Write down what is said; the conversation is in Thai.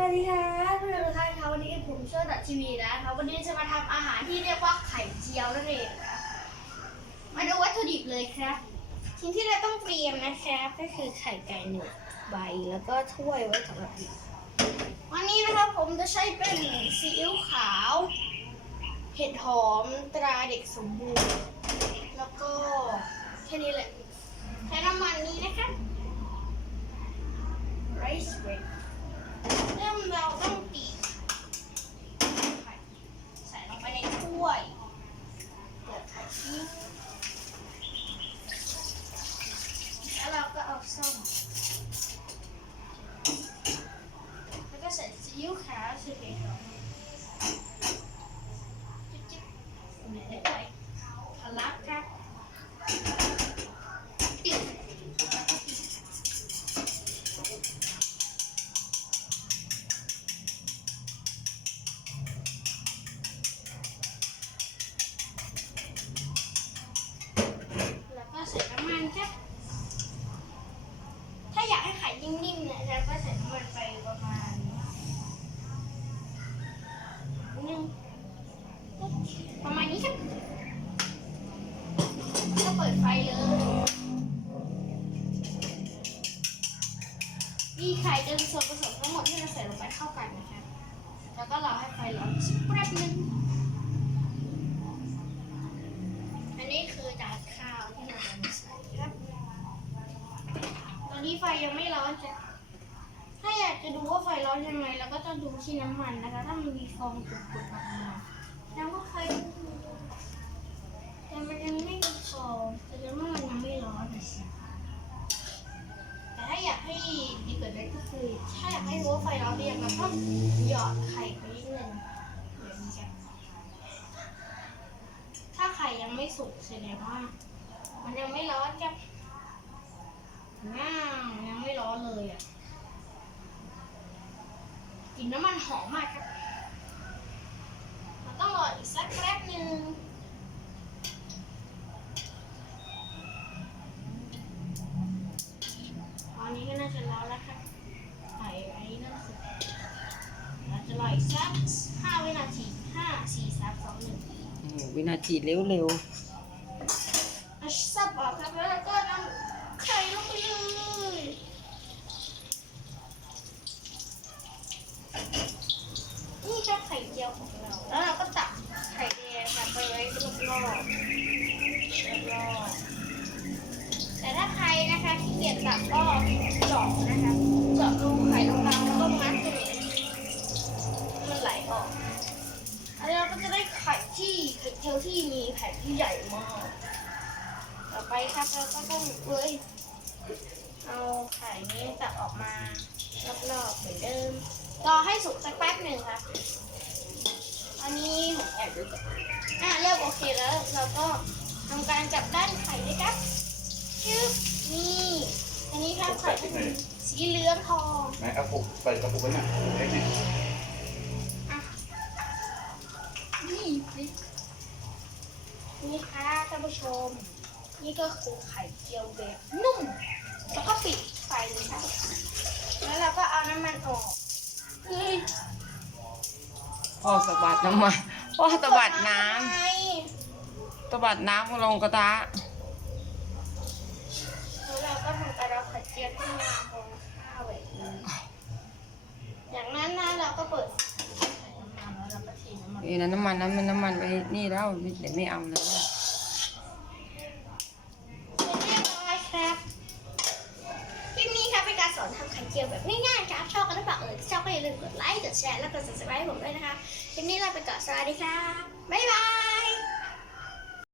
วัสดีครับทุกท่านครับวันนี้ผมเชื่อดัดทีวีนะครับวันนี้จะมาทำอาหารที่เรียกว่าไข่เจียวนั่นเองนะมาดูวัตถุดิบเลยครับสิ่งที่เราต้องเตรียมนะครับก็คือไข่ไก่หนึ่งใบแล้วก็ถ้วยไว้สำหรับบีบวันนี้นะครับผมจะใช้เป็นซีอิ๊วขาว เห็ดหอมตราเด็กสมบูรณ์ แล้วก็แค่นี้แหละใช้น้ำมันนี้นะครับ rice bread เริ่มเรา ต้อง มีไข่จนส่วนผสมทั้งหมดที่เราใส่ลงไปเข้ากันนะครับแล้วก็รอให้ไฟร้อนสักแป๊บนึงอันนี้คือจานข้าวที่เราจะมาใส่ครับ ตอนนี้ไฟยังไม่ร้อนจ้ะถ้าอยากจะดูว่าไฟร้อนยังไงเราก็ต้องดูที่น้ำมันนะคะ ถ้ามันมีฟองจุดๆออกมาแล้วว่าไฟแต่มันยังไม่มีฟองแสดงว่ามันยังไม่ร้อนนะสิแต่ถ้าอยากให้ดีกว่านั้นก็คื อถ้าอยากให้รู้ว่าไฟร้อนหรือยังเราต้องหยอดไข่ไปนิดนึงถ้าไข่ยังไม่สุกแสดงว่ามันยังไม่ร้อนครับง่ายังไม่ร้อนเลยอะกลิ่นน้ำมันหอมมากครับเราต้องรออีกสักแป๊บหนึ่งตอนนี้ก็น่าจะร้อนแล้วครับไข่อันนี้น่าสุกเราจะร ออีกสักห้าวินาทีห้าสี่สามสองหนึ่งโอ้โหวินาทีเร็วเอาสับออกครับแล้วเราก็นำไข่ลงไปเลยนี่ครับไข่เจียวของเราแล้วเราก็ตักไข่แดงค่ะไปไว้รอบๆรอบๆแต่ถ้าใครนะคะขี้เกียจตักก็เจาะนะคะเจาะรูไข่ตรงกลางแล้วก็มัดตรงนี้ให้มันไหลออกอันนี้เราก็จะได้ไข่ที่ไข่เจียวที่มีแผ่นที่ใหญ่มาก ต่อ ไปครับเราก็ต้องเว้ยเอาไข่นี้ตักออกมารอบๆเหมือนเดิมรอให้สุกสักแป๊บหนึ่งครับ อันนี้ผมแอบดูก่อนอะเรียกโอเคแล้ว เราก็ทำการจับด้านไข่ด้วยครับชึบนี่อันนี้ครับไข่เป็นสีเหลืองทองไหนเอาปุกใส่กระปุกไว้หน่อยเล็กนิดอะนี่นี่ค่ะท่านผู้ชม นี่ก็คือไข่เจียวแบบนุ่ม แล้วก็ปิดไฟเลยค่ะ แล้วเราก็เอาน้ำมันออกเฮ้ยๆพ่อสะบัดน้ำมันพ่อสะบัดน้ทำไมำสะบัดน้ำลงกระทะแล้วเราก็ทำการเอาไข่เจียวขึ้นมาบนข้าวแบบนี้อย่างนั้นนะเราก็เปิดใส่น้ำมันแล้วเราก็เทน้ำมันเอ้นะน้ำมันน้ำมันน้ำมันไปนี่แล้วเดี๋ยวไม่เอาเลย เสร็จเรียบร้อยครับคลิปนี้ครับเป็นการสอนทำไข่ เกี่ยวแบบง่ายๆครับชอบกันหรือเปล่าเออชอบก็อย่าลืมกดไลค์กดแชร์และกด subscribe ให้ผมด้วยนะคะคลิปนี้ลาไปก่อนสวัสดีครับบ๊ายบาย